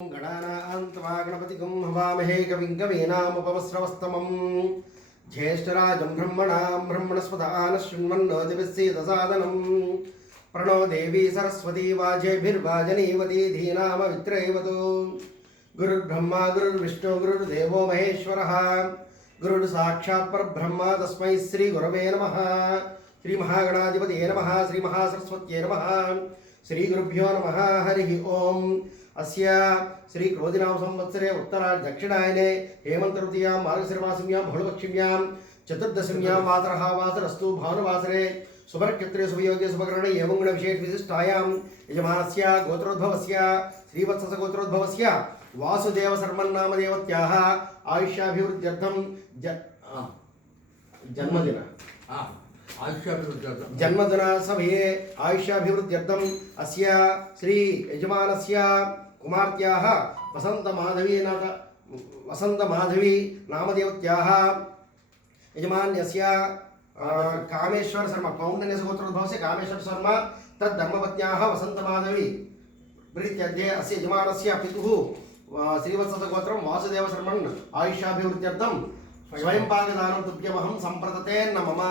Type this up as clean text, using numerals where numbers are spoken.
गणानां गणपतिगं हवामहे कविं कवीनामुपमस्रवस्तमं ज्येष्ठराजं ब्रह्मणस्पदान शृण्वन्नोतिभिस्सीदसादनं प्रणो देवी सरस्वती वाजेभिर्वाजनीवती धीनामवित्रैवतु गुरुर्ब्रह्मा गुरुर्विष्णु गुरुर्देवो महेश्वरः गुरुर्साक्षात् परब्रह्म तस्मै श्रीगुरवे नमः। श्रीमहागणाधिपतये नमः। श्रीमहासरस्वत्यै नमः। श्रीगुरुभ्यो नमः। हरिः ओम्। अस्य श्री क्रोधिनाम संवत्सरे उत्तरा दक्षिणायने हेमंत ऋतुयां मार्गशीर्मासम्यां बहुलपक्षिम्यां चतुर्दशम्यां वासरः वासरस्तु भानुवासरे सुभनक्षत्रे शुभयोगे शुभकरणे एवं गुणविशेष विशिष्टायां यजमानस्य गोत्रोद्भवस्य श्रीवत्सस गोत्रोद्भवस्य वासुदेव शर्मन्नामदेवत्याः आयुष्याभिवृद्ध्यर्थं जन्मदिन समये आयुष्याभिवृद्ध्यर्थं अस्य श्री यजमानस्य कुमार्त्याः वसंतमाधवी नामदेवत्याः यजमान्यस्य कामेश्वर शर्मा कौंडन्यस्य गोत्रोद्भवस्य कामेश्वर शर्मा तद्धर्मपत्न्याः वसंतमाधवी प्रीत्यर्थे अस्य यजमानस्य पितुः श्रीवत्सगोत्रं वासुदेव शर्मन् आयुष्याभिवृद्ध्यर्थं स्वयं पाकदानं तुभ्यमहं सम्प्रदते नमः।